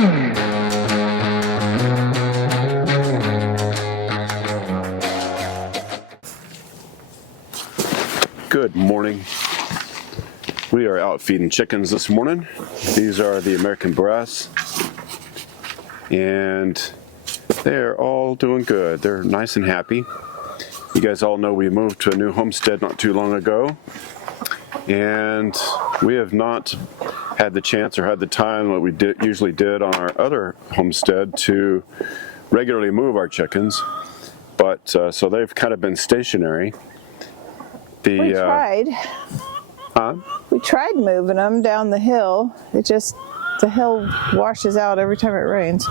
Good morning. We are out feeding chickens this morning. These are the American Brass, and they're all doing good. They're nice and happy. You guys all know we moved to a new homestead not too long ago, and we have not had the chance or had the time that we usually did on our other homestead to regularly move our chickens, but so they've kind of been stationary. We tried. We tried moving them down the hill. The hill washes out every time it rains.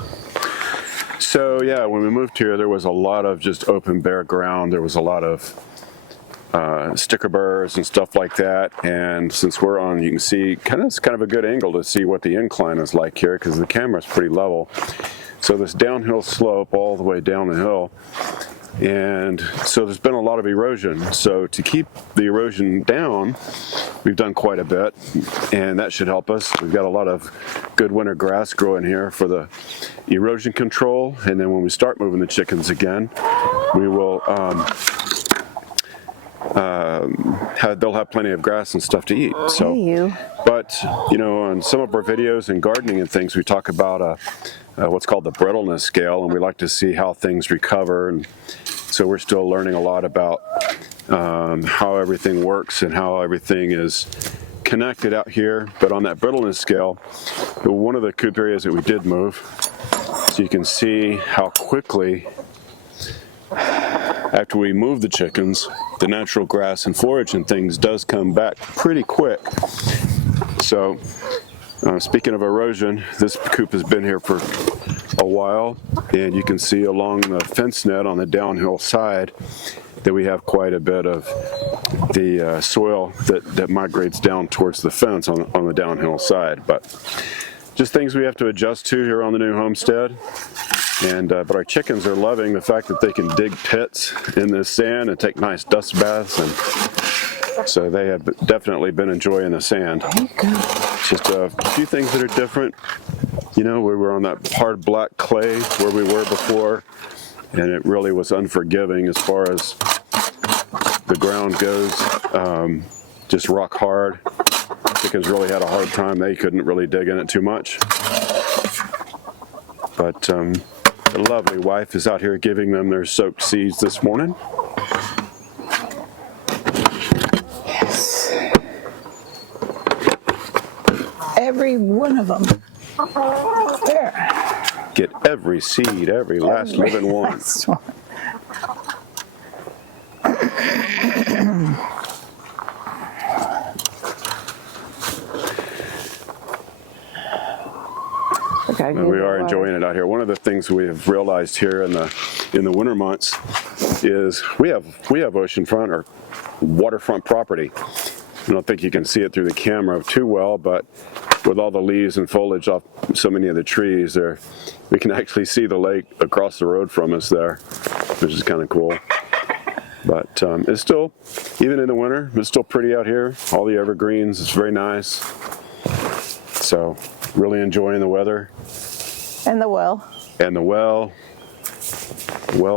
So yeah, when we moved here, there was a lot of just open bare ground. There was a lot of sticker burrs and stuff like that. And since we're on, you can see it's kind of a good angle to see what the incline is like here, because the camera's pretty level. So this downhill slope all the way down the hill. And so there's been a lot of erosion. So to keep the erosion down, we've done quite a bit, and that should help us. We've got a lot of good winter grass growing here for the erosion control. And then when we start moving the chickens again, we will they'll have plenty of grass and stuff to eat. So, but on some of our videos and gardening and things, we talk about what's called the brittleness scale, and we like to see how things recover. And so we're still learning a lot about how everything works and how everything is connected out here. But on that brittleness scale, one of the coop areas that we did move, so you can see how quickly after we move the chickens, the natural grass and forage and things does come back pretty quick. So speaking of erosion, this coop has been here for a while, and you can see along the fence net on the downhill side that we have quite a bit of the soil that migrates down towards the fence on the downhill side. But just things we have to adjust to here on the new homestead. And but our chickens are loving the fact that they can dig pits in this sand and take nice dust baths, and so they have definitely been enjoying the sand. Just a few things that are different. We were on that hard black clay where we were before, and it really was unforgiving as far as the ground goes. Just rock hard. Chickens really had a hard time. They couldn't really dig in it too much. But the lovely wife is out here giving them their soaked seeds this morning. Yes. Every one of them. There. Get every seed, every last living one. Last one. And we are enjoying it out here. One of the things we have realized here in the winter months is we have oceanfront or waterfront property. I don't think you can see it through the camera too well, but with all the leaves and foliage off so many of the trees there, we can actually see the lake across the road from us there, which is kind of cool. But it's still, even in the winter, it's still pretty out here. All the evergreens, it's very nice. So really enjoying the weather. And the well. And the well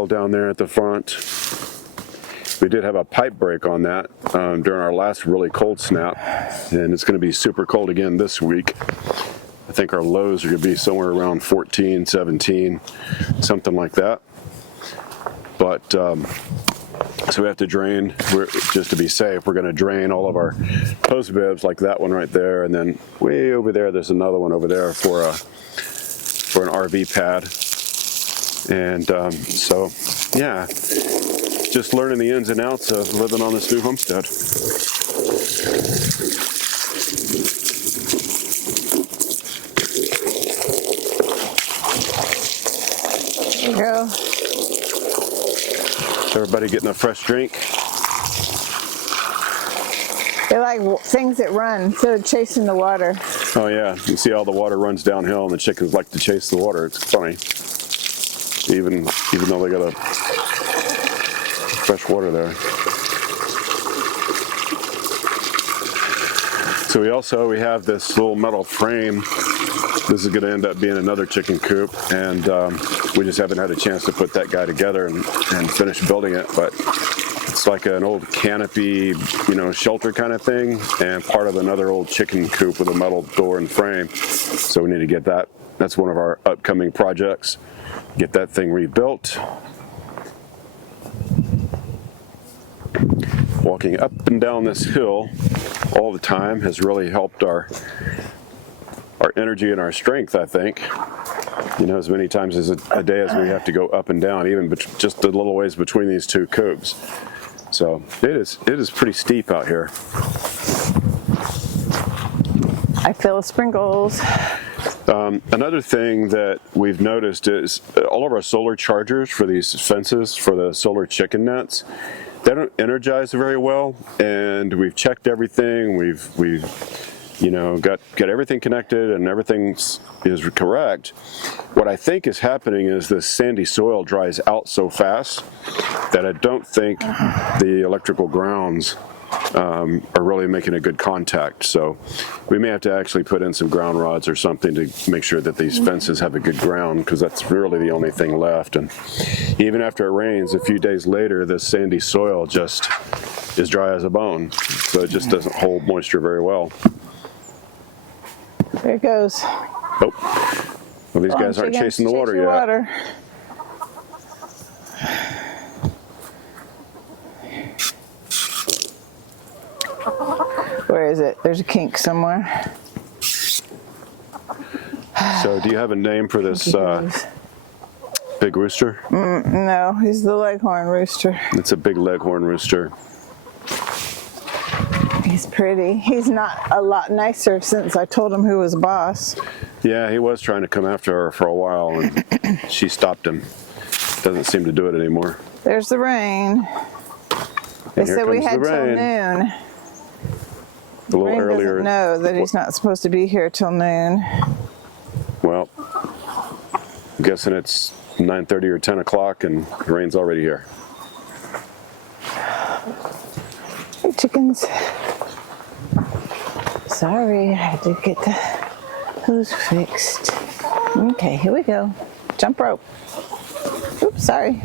down there at the front. We did have a pipe break on that during our last really cold snap, and it's going to be super cold again this week. I think our lows are going to be somewhere around 14, 17, something like that. But so we have to drain, just to be safe, we're going to drain all of our post bibs like that one right there, and then way over there there's another one over there for an RV pad. And so yeah, just learning the ins and outs of living on this new homestead. There you go. Is everybody getting a fresh drink? They like things that run instead of chasing the water. Oh yeah, you see all the water runs downhill and the chickens like to chase the water. It's funny. Even though they got a fresh water there. So we have this little metal frame. This is going to end up being another chicken coop, and we just haven't had a chance to put that guy together and finish building it. But it's like an old canopy, shelter kind of thing, and part of another old chicken coop with a metal door and frame. So we need to get that. That's one of our upcoming projects. Get that thing rebuilt. Walking up and down this hill all the time has really helped our energy and our strength, I think. As many times as a day as we have to go up and down, even just a little ways between these two coops. So it is pretty steep out here. I feel the sprinkles. Another thing that we've noticed is all of our solar chargers for these fences, for the solar chicken nets, they don't energize very well, and we've checked everything. We've got everything connected, and everything is correct. What I think is happening is this sandy soil dries out so fast that I don't think the electrical grounds are really making a good contact. So we may have to actually put in some ground rods or something to make sure that these fences have a good ground, because that's really the only thing left. And even after it rains, a few days later, this sandy soil just is dry as a bone. So it just doesn't hold moisture very well. There it goes. Oh, well, these guys aren't chasing the water yet. Where is it? There's a kink somewhere. So do you have a name for this big rooster? No, he's the leghorn rooster. It's a big leghorn rooster. He's pretty. He's not a lot nicer since I told him who was boss. Yeah, he was trying to come after her for a while, and she stopped him. Doesn't seem to do it anymore. There's the rain. They said we had till noon. A little earlier. Doesn't know that he's not supposed to be here till noon. Well, I'm guessing it's 9:30 or 10 o'clock, and the rain's already here. Hey, chickens. Sorry, I had to get the hose fixed. Okay, here we go. Jump rope. Oops, sorry.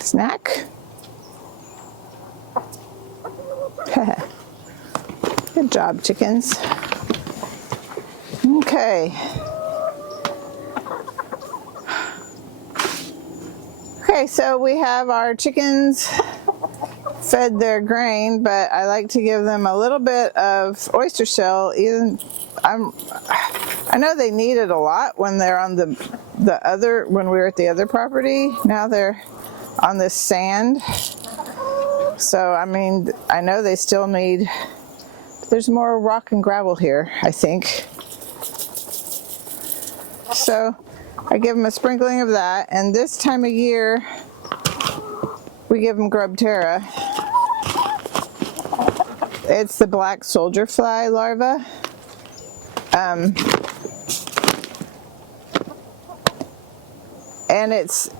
Snack. Good job, chickens. Okay. Okay, so we have our chickens fed their grain, but I like to give them a little bit of oyster shell. I know they need it a lot when they're on when we were at the other property. Now they're on this sand. So, I mean, I know they still need, there's more rock and gravel here, I think. So, I give them a sprinkling of that, and this time of year, we give them GrubTerra. It's the black soldier fly larva. And it's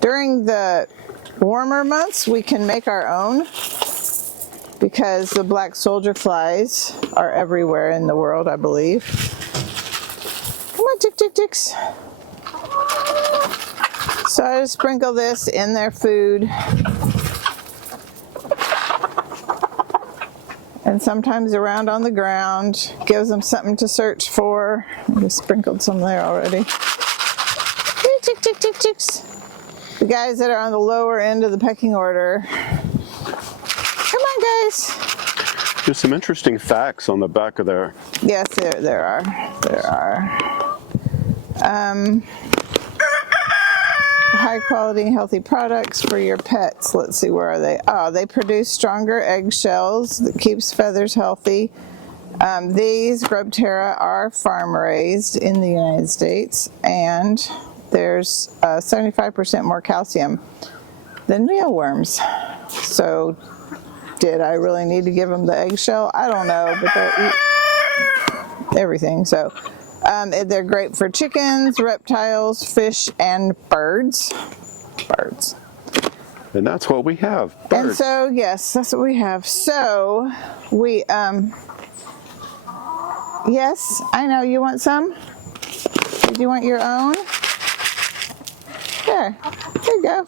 during the warmer months we can make our own, because the black soldier flies are everywhere in the world, I believe. Come on, ticks. So I just sprinkle this in their food. And sometimes around on the ground, gives them something to search for. I just sprinkled some there already. Hey, ticks. The guys that are on the lower end of the pecking order. Come on, guys. There's some interesting facts on the back of there. Yes, there are. High quality healthy products for your pets. Let's see, where are they? Oh, they produce stronger eggshells that keeps feathers healthy. These GrubTerra are farm raised in the United States, and there's 75% more calcium than mealworms. So did I really need to give them the eggshell? I don't know, but they'll eat everything. So they're great for chickens, reptiles, fish, and birds. Birds. And that's what we have. Birds. And so, yes, that's what we have. So we, yes, I know, you want some? Do you want your own? There you go.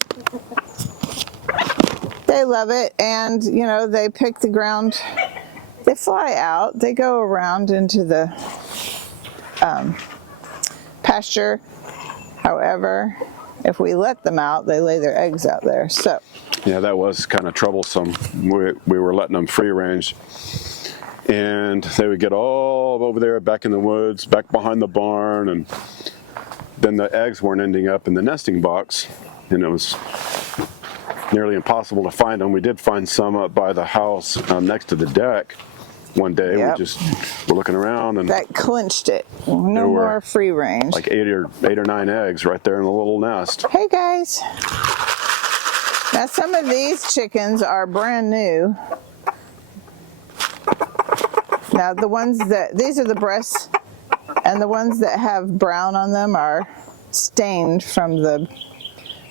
They love it, and you know, they pick the ground. They fly out, they go around into the pasture. However, if we let them out, they lay their eggs out there. So yeah, that was kind of troublesome. We were letting them free range, and they would get all over there back in the woods, back behind the barn, and then the eggs weren't ending up in the nesting box, and it was nearly impossible to find them. We did find some up by the house next to the deck one day. Yep. We just were looking around, and that clinched it. No more free range. Like eight or 9 eggs right there in the little nest. Hey guys. Now some of these chickens are brand new. Now the ones that, these are the breasts, and the ones that have brown on them are stained from the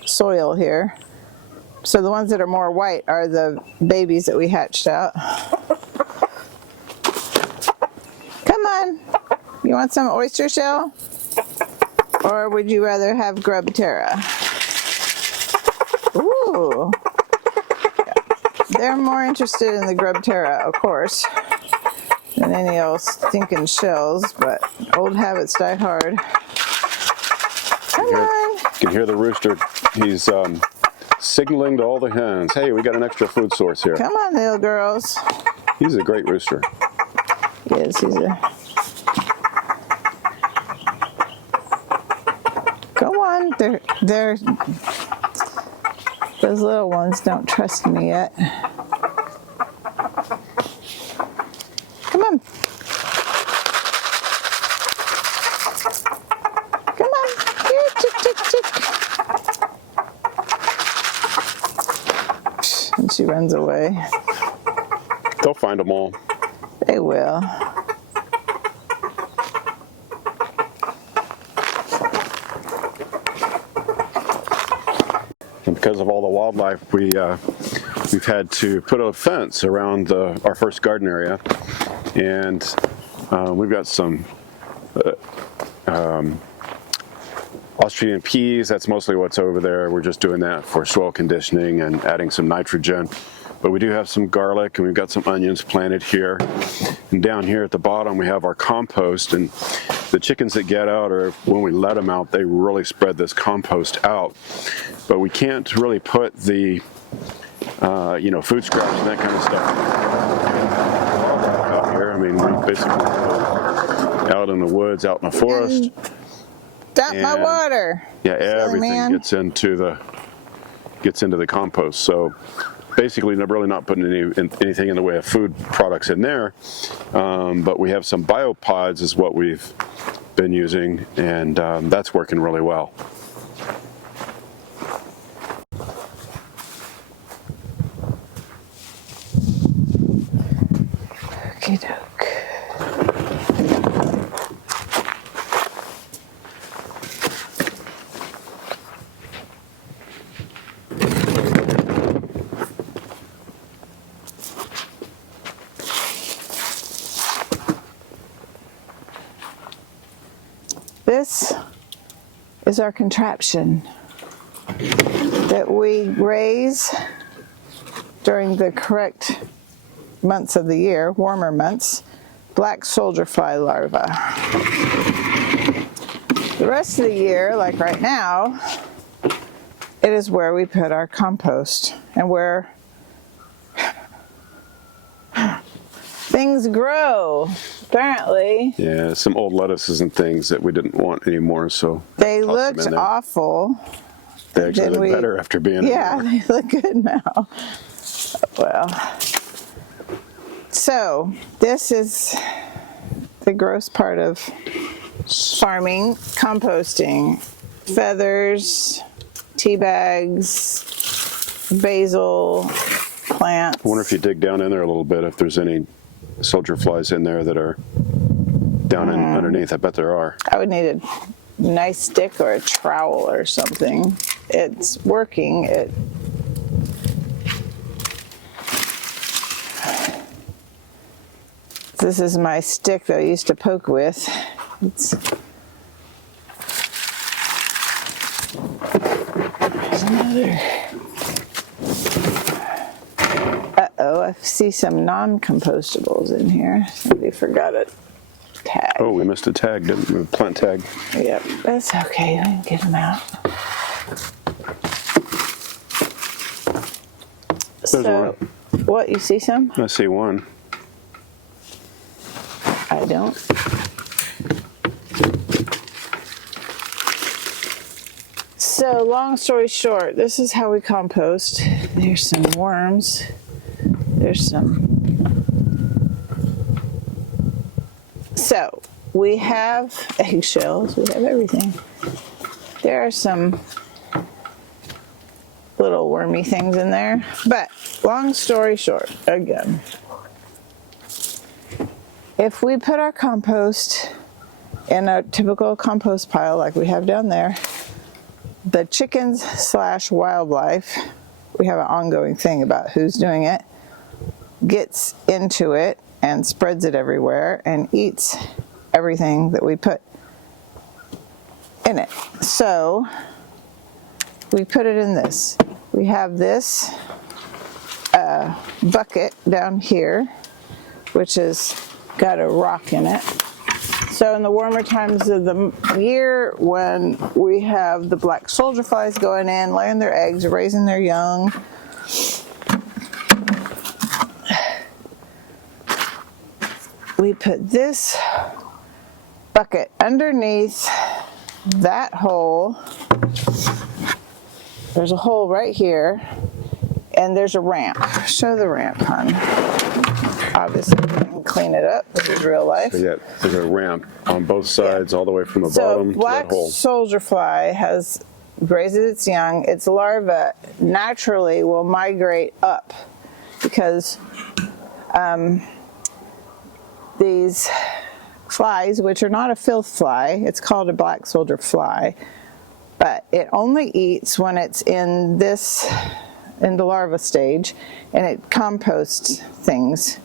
soil here. So the ones that are more white are the babies that we hatched out. Come on, you want some oyster shell? Or would you rather have GrubTerra? Ooh. They're more interested in the GrubTerra, of course, than any old stinking shells, but old habits die hard. Come on. You can hear the rooster. He's signaling to all the hens, hey, we got an extra food source here. Come on, little girls. He's a great rooster. Yes, he's a... Go on. They're... Those little ones don't trust me yet. Come on. Come on. Here, chick, chick, chick. And she runs away. They'll find them all. They will. And because of all the wildlife, we've had to put a fence around our first garden area, and we've got some Austrian peas. That's mostly what's over there. We're just doing that for soil conditioning and adding some nitrogen. But we do have some garlic, and we've got some onions planted here. And down here at the bottom, we have our compost, and the chickens that get out, or when we let them out, they really spread this compost out. But we can't really put the, food scraps and that kind of stuff out here. I mean, we basically out in the woods, out in the forest. Dump my water. Yeah, everything gets into the compost. So basically, they're really not putting anything in the way of food products in there. But we have some biopods is what we've been using, and that's working really well. Okie doke. This is our contraption that we raise during the correct months of the year, warmer months, black soldier fly larvae. The rest of the year, like right now, it is where we put our compost and where things grow, apparently. Yeah, some old lettuces and things that we didn't want anymore, so they looked awful. They actually look better after being in yeah, there. they look good now. Well, so this is the gross part of farming, composting. feathers, tea bags, basil plants. I wonder if you dig down in there a little bit, if there's any soldier flies in there that are down in underneath. I bet there are. I would need a nice stick or a trowel or something. It's working. This is my stick that I used to poke with. There's another. Uh-oh, I see some non-compostables in here. Somebody forgot a tag. Oh, we missed a tag, didn't we? Plant tag. Yep, that's okay. I can get them out. So, what, you see some? I see one. I don't. So, long story short, this is how we compost. There's some worms. There's some. So, we have eggshells. We have everything. There are some little wormy things in there. But, long story short, again, if we put our compost in a typical compost pile like we have down there, the chickens / wildlife, we have an ongoing thing about who's doing it, gets into it and spreads it everywhere and eats everything that we put in it. So we put it in this. We have this bucket down here, which has got a rock in it. So in the warmer times of the year, when we have the black soldier flies going in, laying their eggs, raising their young, we put this bucket underneath that hole. There's a hole right here, and there's a ramp. Show the ramp, hon. Obviously, we can clean it up. This is real life. So yeah, there's a ramp on both sides, all the way from the bottom to that black hole. soldier fly raises its young. Its larva naturally will migrate up because these flies, which are not a filth fly, it's called a black soldier fly, but it only eats when it's in the larva stage, and it composts things.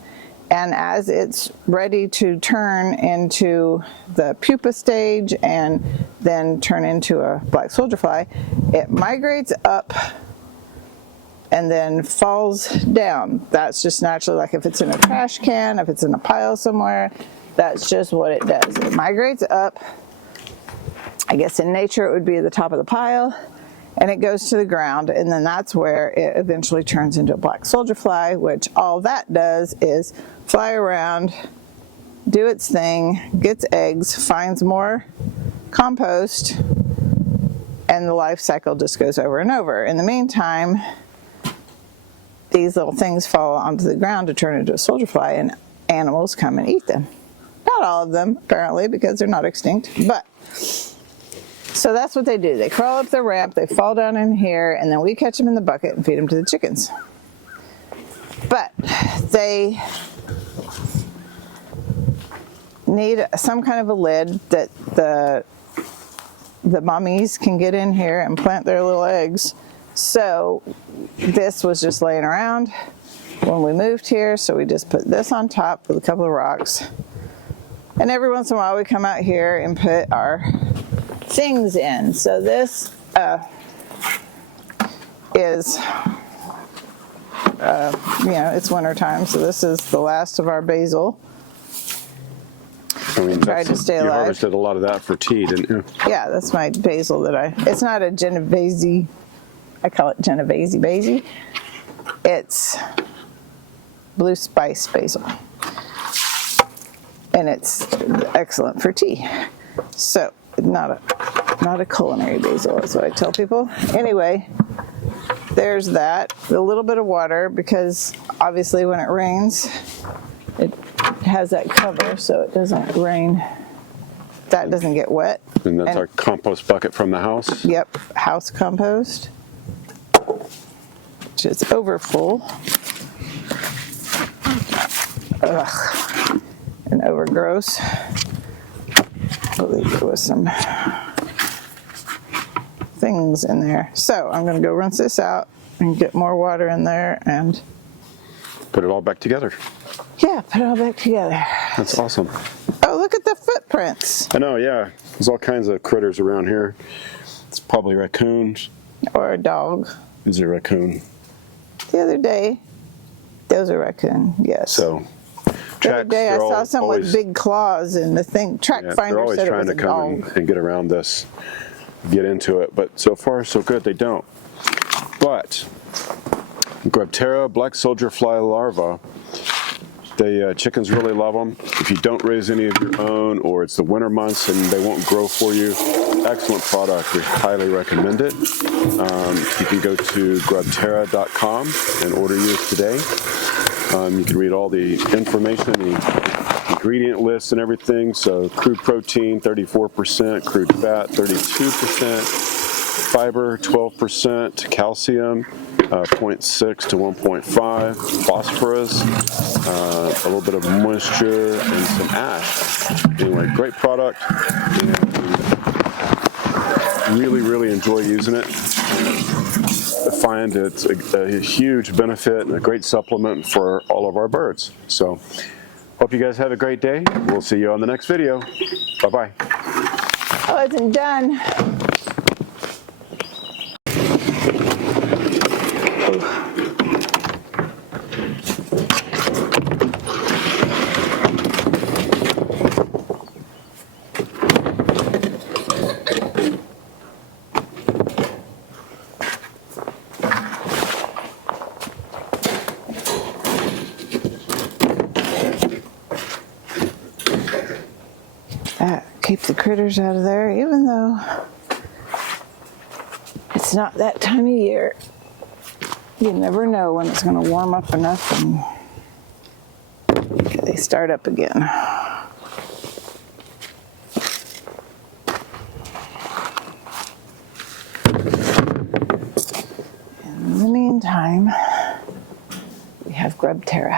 And as it's ready to turn into the pupa stage and then turn into a black soldier fly, it migrates up and then falls down. That's just naturally, like if it's in a trash can, if it's in a pile somewhere, that's just what it does. It migrates up. I guess in nature it would be at the top of the pile, and it goes to the ground, and then that's where it eventually turns into a black soldier fly, which all that does is fly around, do its thing, gets eggs, finds more compost, and the life cycle just goes over and over. In the meantime, these little things fall onto the ground to turn into a soldier fly, and animals come and eat them. Not all of them, apparently, because they're not extinct, but so that's what they do. They crawl up the ramp, they fall down in here, and then we catch them in the bucket and feed them to the chickens. But they need some kind of a lid that the mommies can get in here and plant their little eggs. So this was just laying around when we moved here, so we just put this on top with a couple of rocks. And every once in a while we come out here and put our things in. So this is it's winter time, so this is the last of our basil. I mean, Tried to stay you alive. harvested a lot of that for tea, didn't you? Yeah, that's my basil it's not a Genovese, I call it Genovese basil. It's blue spice basil. And it's excellent for tea. So, not a culinary basil, that's what I tell people. Anyway, there's that. A little bit of water, because obviously when it rains, it has that cover so it doesn't rain that doesn't get wet. And that's our compost bucket from the house. Yep, house compost, which is over full. Ugh, and over gross. I believe there was some things in there. So I'm going to go rinse this out and get more water in there and put it all back together. Yeah, put it all back together. That's awesome. Oh, look at the footprints. I know, yeah. There's all kinds of critters around here. It's probably raccoons. Or a dog. Is it a raccoon? The other day, there was a raccoon, yes. So, the other day I saw some with big claws and the thing, track finder said it was a dog. They're always trying to come and get around this, get into it. But so far, so good, they don't. But, GrubTerra black soldier fly larvae, chickens really love them. If you don't raise any of your own, or it's the winter months and they won't grow for you, excellent product. We highly recommend it. You can go to GrubTerra.com and order yours today. You can read all the information, the ingredient lists and everything. So crude protein, 34%, crude fat, 32%, fiber, 12%, calcium, 0.6 to 1.5, phosphorus, a little bit of moisture, and some ash. Anyway, great product. And really, really enjoy using it. I find it's a huge benefit and a great supplement for all of our birds. So, hope you guys have a great day. We'll see you on the next video. Bye-bye. Oh, it isn't done. Keep the critters out of there, even though it's not that time of year. You never know when it's going to warm up enough and they start up again. In the meantime, we have GrubTerra.